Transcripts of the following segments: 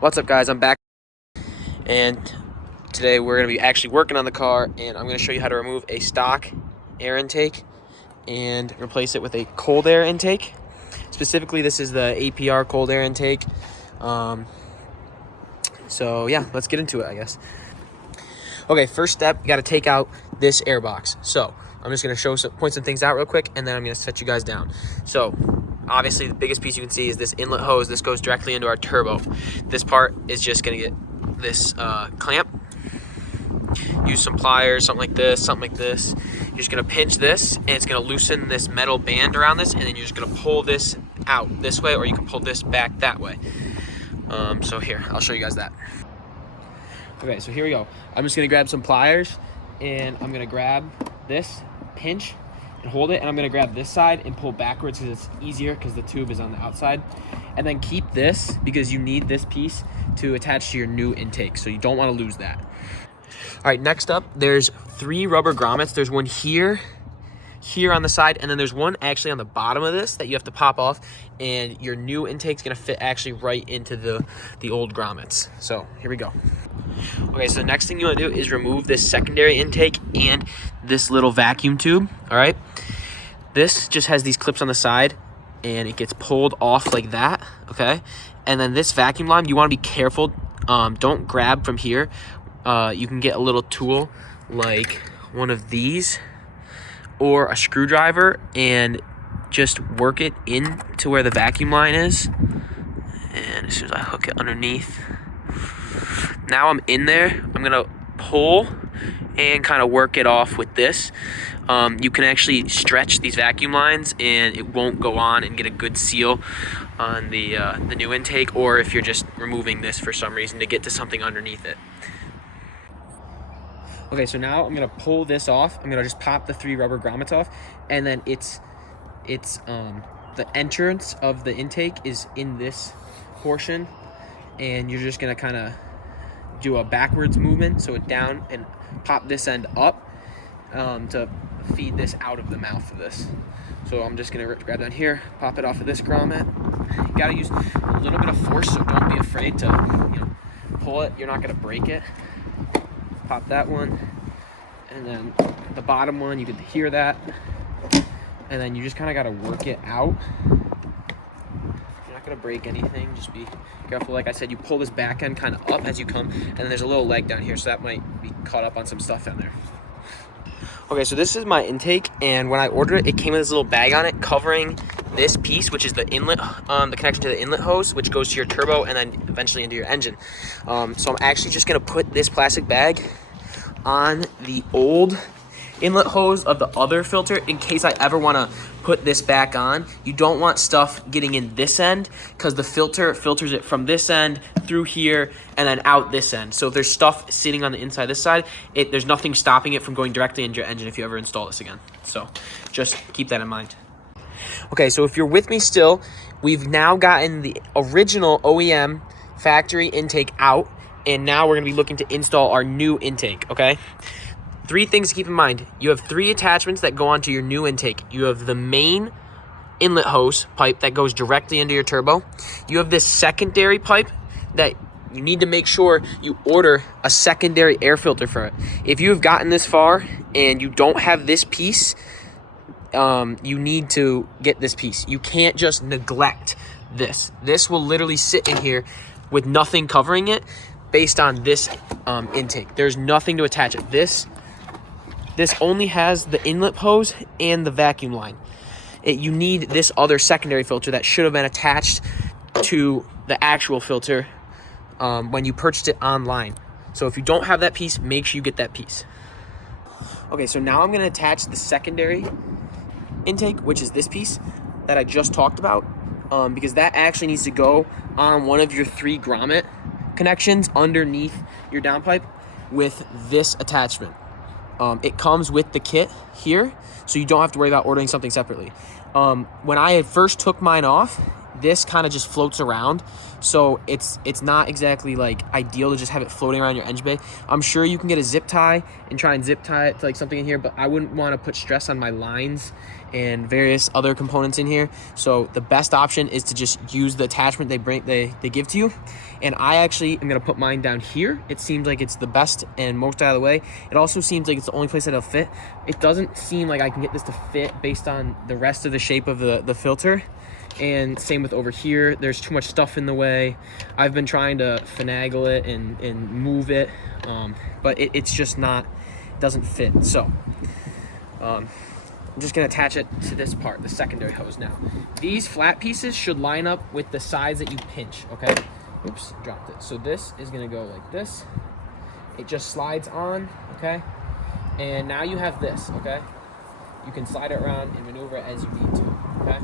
What's up, guys? I'm back, and today we're going to be actually working on the car, and I'm going to show you how to remove a stock air intake and replace it with a cold air intake. Specifically, this is the APR cold air intake. So yeah, let's get into it, I guess. Okay, first step, you got to take out this airbox. So I'm just going to point some things out real quick, and then I'm going to set you guys down. So obviously, the biggest piece you can see is this inlet hose. This goes directly into our turbo. This part is just going to get this clamp. Use some pliers, something like this. You're just going to pinch this, and it's going to loosen this metal band around this, and then you're just going to pull this out this way, or you can pull this back that way. So here, I'll show you guys that. Okay, so here we go. I'm just going to grab some pliers, and I'm going to grab this, pinch, and hold it, and I'm going to grab this side and pull backwards because it's easier because the tube is on the outside. And then keep this because you need this piece to attach to your new intake, so you don't want to lose that. All right, next up, there's 3 rubber grommets. There's one here on the side, and then there's one actually on the bottom of this that you have to pop off, and your new intake's going to fit actually right into the old grommets. So here we go. Okay, so the next thing you want to do is remove this secondary intake and this little vacuum tube. All right, this just has these clips on the side, and it gets pulled off like that. Okay, and then this vacuum line, you want to be careful. Don't grab from here. You can get a little tool like one of these or a screwdriver and just work it in to where the vacuum line is. And as soon as I hook it underneath, now I'm in there. I'm gonna pull and kind of work it off with this. You can actually stretch these vacuum lines and it won't go on and get a good seal on the new intake, or if you're just removing this for some reason to get to something underneath it. Okay, so now I'm gonna pull this off. I'm gonna just pop the 3 rubber grommets off, and then it's the entrance of the intake is in this portion, and you're just gonna kind of do a backwards movement, so it down, and pop this end up to feed this out of the mouth of this. So I'm just gonna grab down here, pop it off of this grommet. You gotta use a little bit of force, so don't be afraid to pull it. You're not gonna break it. Pop that one, and then the bottom one, you can hear that, and then you just kind of got to work it out. You're not going to break anything, just be careful. Like I said, you pull this back end kind of up as you come, and then there's a little leg down here, so that might be caught up on some stuff in there. Okay, so this is my intake, and when I ordered it, it came with this little bag on it covering this piece, which is the inlet, the connection to the inlet hose, which goes to your turbo and then eventually into your engine. So I'm actually just gonna put this plastic bag on the old inlet hose of the other filter in case I ever wanna put this back on. You don't want stuff getting in this end because the filter filters it from this end through here and then out this end. So if there's stuff sitting on the inside this side, there's nothing stopping it from going directly into your engine if you ever install this again. So just keep that in mind. Okay, so if you're with me still, we've now gotten the original OEM factory intake out, and now we're gonna be looking to install our new intake, okay? 3 things to keep in mind. You have 3 attachments that go onto your new intake. You have the main inlet hose pipe that goes directly into your turbo. You have this secondary pipe that you need to make sure you order a secondary air filter for it. If you have gotten this far and you don't have this piece, you need to get this piece. You can't just neglect this. This will literally sit in here with nothing covering it based on this intake. There's nothing to attach it. This only has the inlet hose and the vacuum line. You need this other secondary filter that should have been attached to the actual filter when you purchased it online. So if you don't have that piece, make sure you get that piece. Okay, so now I'm gonna attach the secondary intake, which is this piece that I just talked about, because that actually needs to go on one of your 3 grommet connections underneath your downpipe with this attachment. It comes with the kit here, so you don't have to worry about ordering something separately. When I first took mine off, this kind of just floats around. So it's not exactly like ideal to just have it floating around your engine bay. I'm sure you can get a zip tie and try and zip tie it to like something in here, but I wouldn't want to put stress on my lines and various other components in here. So the best option is to just use the attachment they give to you. And I actually am gonna put mine down here. It seems like it's the best and most out of the way. It also seems like it's the only place that it'll fit. It doesn't seem like I can get this to fit based on the rest of the shape of the filter. And same with over here, there's too much stuff in the way. I've been trying to finagle it and move it, but it's just not, it doesn't fit. So I'm just gonna attach it to this part, the secondary hose now. These flat pieces should line up with the sides that you pinch, okay? Oops, dropped it. So this is gonna go like this. It just slides on, okay? And now you have this, okay? You can slide it around and maneuver it as you need to, okay?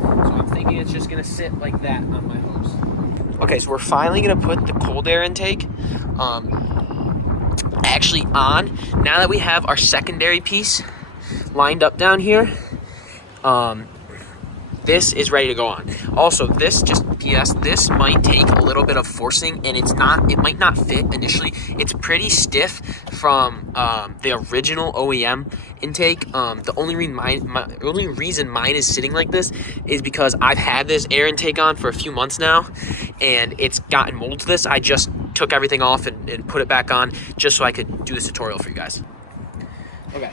So I'm thinking it's just gonna sit like that on my hose. Okay, so we're finally gonna put the cold air intake actually on. Now that we have our secondary piece lined up down here, this is ready to go on. Also, this, just PS, this might take a little bit of forcing, and it might not fit initially. It's pretty stiff from the original OEM intake. The only reason mine is sitting like this is because I've had this air intake on for a few months now, and it's gotten mold to this. I just took everything off and put it back on just so I could do this tutorial for you guys. Okay.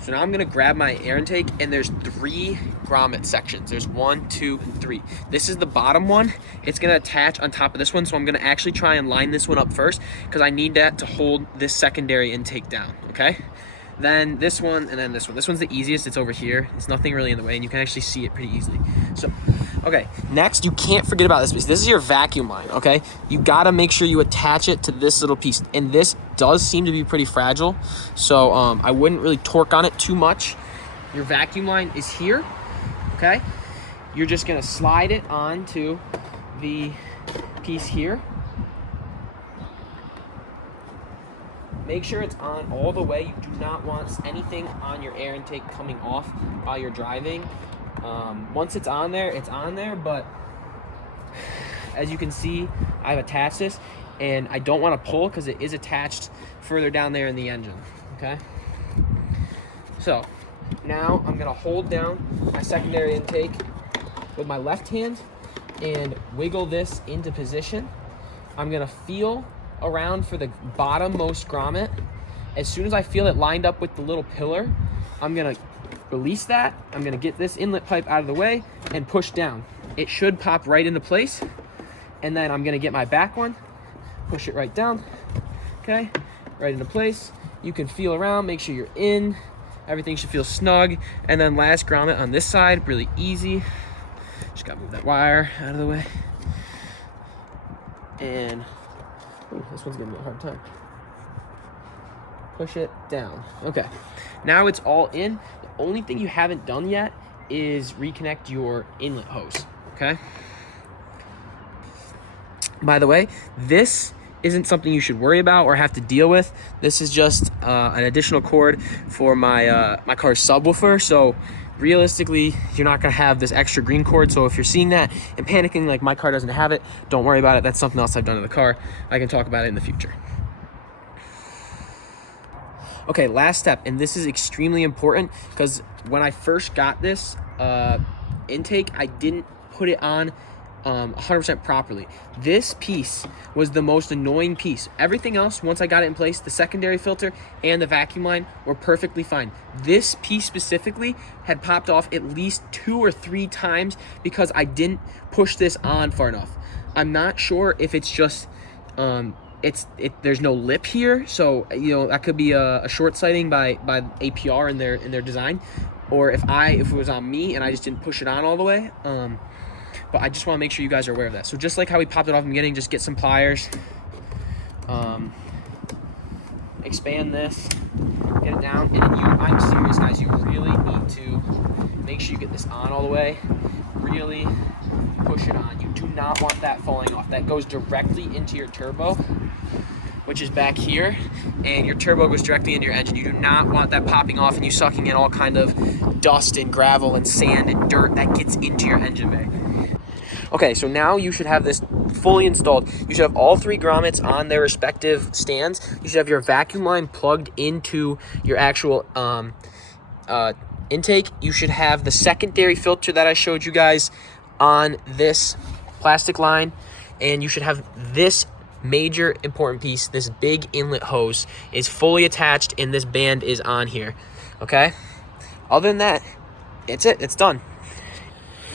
So now I'm gonna grab my air intake, and there's 3 grommet sections. There's 1, 2, and 3. This is the bottom one. It's gonna attach on top of this one, so I'm gonna actually try and line this one up first because I need that to hold this secondary intake down, okay? Then this one, and then this one. This one's the easiest, it's over here. It's nothing really in the way, and you can actually see it pretty easily. So, okay, next, you can't forget about this piece. This is your vacuum line, okay? You gotta make sure you attach it to this little piece, and this does seem to be pretty fragile, so I wouldn't really torque on it too much. Your vacuum line is here, okay? You're just gonna slide it onto the piece here. Make sure it's on all the way. You do not want anything on your air intake coming off while you're driving. Once it's on there, but as you can see, I've attached this, and I don't want to pull because it is attached further down there in the engine, okay? So now I'm gonna hold down my secondary intake with my left hand and wiggle this into position. I'm gonna feel around for the bottommost grommet. As soon as I feel it lined up with the little pillar, I'm gonna release that. I'm gonna get this inlet pipe out of the way and push down. It should pop right into place. And then I'm gonna get my back one, push it right down, okay? Right into place. You can feel around, make sure you're in. Everything should feel snug. And then last grommet on this side, really easy. Just gotta move that wire out of the way. And ooh, this one's giving me a hard time. Push it down. Okay, now it's all in. The only thing you haven't done yet is reconnect your inlet hose, okay? By the way, this isn't something you should worry about or have to deal with. This is just an additional cord for my my car's subwoofer. So realistically, you're not gonna have this extra green cord. So if you're seeing that and panicking like my car doesn't have it, don't worry about it. That's something else I've done in the car. I can talk about it in the future. Okay, last step, and this is extremely important because when I first got this intake, I didn't put it on 100% properly. This piece was the most annoying piece. Everything else, once I got it in place, the secondary filter and the vacuum line were perfectly fine. This piece specifically had popped off at least 2 or 3 times because I didn't push this on far enough. I'm not sure if it's just there's no lip here, so you know that could be a short sighting by APR in their design, or if it was on me and I just didn't push it on all the way. But I just want to make sure you guys are aware of that. So just like how we popped it off in the beginning, just get some pliers, expand this, get it down, and I'm serious, guys, you really need to make sure you get this on all the way. Really push it on. You do not want that falling off. That goes directly into your turbo. which is back here, and your turbo goes directly into your engine. You do not want that popping off and you sucking in all kind of dust and gravel and sand and dirt that gets into your engine bay. Okay, so now you should have this fully installed. You should have all 3 grommets on their respective stands. You should have your vacuum line plugged into your actual intake. You should have the secondary filter that I showed you guys on this plastic line, and you should have this major important piece, this big inlet hose is fully attached and this band is on here. Okay, other than that, it's done.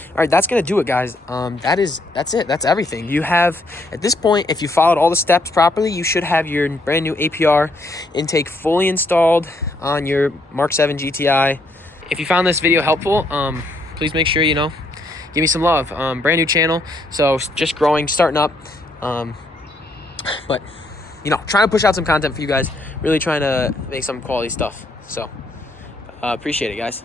All right, that's gonna do it, guys. That's it. That's everything. You have, at this point, if you followed all the steps properly, you should have your brand new APR intake fully installed on your Mark 7 GTI. If you found this video helpful, please make sure, give me some love. Brand new channel, so just growing, starting up. But, trying to push out some content for you guys. Really trying to make some quality stuff. So, appreciate it, guys.